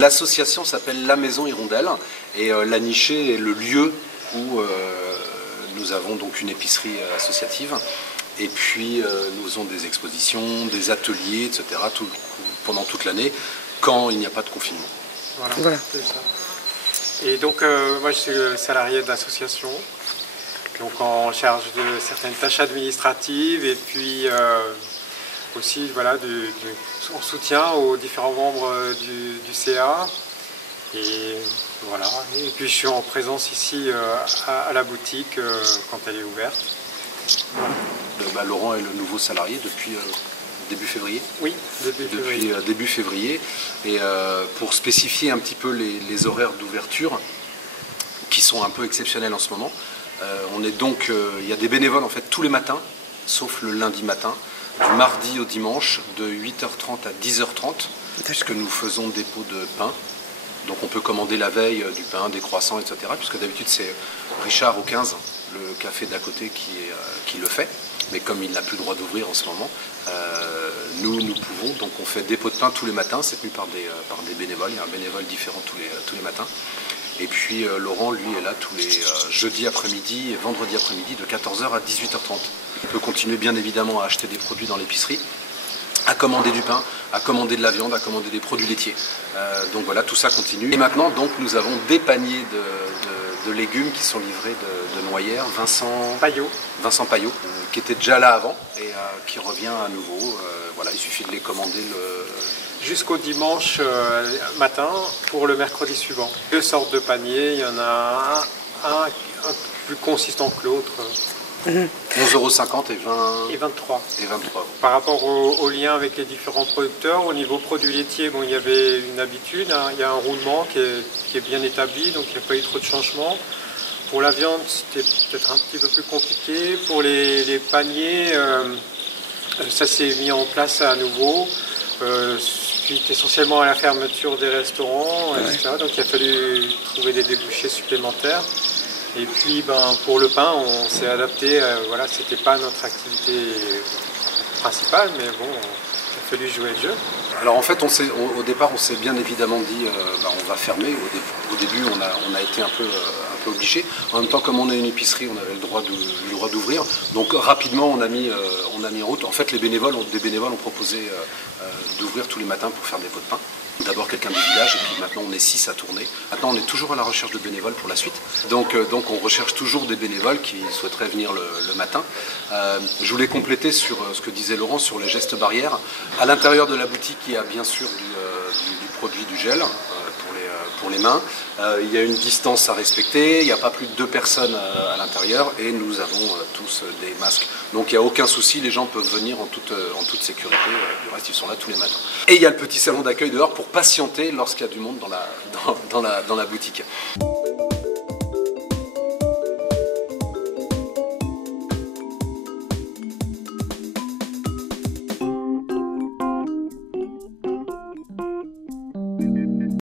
L'association s'appelle La Maison Hirondelle et La Nichée est le lieu où nous avons donc une épicerie associative et puis nous faisons des expositions, des ateliers, etc. pendant toute l'année quand il n'y a pas de confinement. Voilà. C'est ça. Et donc moi je suis salarié de l'association, donc en charge de certaines tâches administratives et puis aussi voilà, en soutien aux différents membres du CA. Et voilà. Et puis je suis en présence ici à la boutique quand elle est ouverte. Voilà. Laurent est le nouveau salarié depuis début février. Oui, début février. Et pour spécifier un petit peu les horaires d'ouverture, qui sont un peu exceptionnels en ce moment, il y a des bénévoles en fait tous les matins, sauf le lundi matin, du mardi au dimanche, de 8h30 à 10h30, puisque nous faisons dépôt de pain. Donc on peut commander la veille du pain, des croissants, etc. Puisque d'habitude c'est Richard au 15, le café d'à côté, qui le fait. Mais comme il n'a plus le droit d'ouvrir en ce moment, nous pouvons. Donc on fait dépôt de pain tous les matins, c'est tenu par des bénévoles. Il y a un bénévole différent tous les matins. Et puis Laurent, lui, est là tous les jeudis après-midi et vendredi après-midi de 14h à 18h30. Il peut continuer bien évidemment à acheter des produits dans l'épicerie, à commander du pain, à commander de la viande, à commander des produits laitiers. Donc voilà, tout ça continue. Et maintenant, donc, nous avons des paniers de légumes qui sont livrés de Noyères, Vincent Paillot, qui était déjà là avant et qui revient à nouveau. Voilà, il suffit de les commander jusqu'au dimanche matin pour le mercredi suivant. Deux sortes de paniers, il y en a un plus consistant que l'autre. 11,50 € et 23. Par rapport au lien avec les différents producteurs, au niveau produits laitiers, bon, il y avait une habitude, hein, il y a un roulement qui est bien établi, donc il n'y a pas eu trop de changements. Pour la viande, c'était peut-être un petit peu plus compliqué. Pour les paniers, ça s'est mis en place à nouveau, suite essentiellement à la fermeture des restaurants, etc. Donc il a fallu trouver des débouchés supplémentaires. Et puis pour le pain, on s'est adapté, voilà, c'était pas notre activité principale, mais bon, il a fallu jouer le jeu. Alors en fait, au départ, on s'est bien évidemment dit, on va fermer. Au début, on a été un peu obligé. En même temps, comme on est une épicerie, on avait le droit d'ouvrir. Donc rapidement, on a mis en route. En fait, des bénévoles ont proposé d'ouvrir tous les matins pour faire des pots de pain. D'abord quelqu'un du village et puis maintenant on est 6 à tourner. Maintenant on est toujours à la recherche de bénévoles pour la suite. Donc on recherche toujours des bénévoles qui souhaiteraient venir le matin. Je voulais compléter sur ce que disait Laurent sur les gestes barrières. À l'intérieur de la boutique, il y a bien sûr du produit, du gel pour les mains. Il y a une distance à respecter, il n'y a pas plus de 2 personnes à l'intérieur et nous avons tous des masques. Donc il n'y a aucun souci, les gens peuvent venir en toute sécurité, du reste ils sont là tous les matins. Et il y a le petit salon d'accueil dehors pour patienter lorsqu'il y a du monde dans la boutique.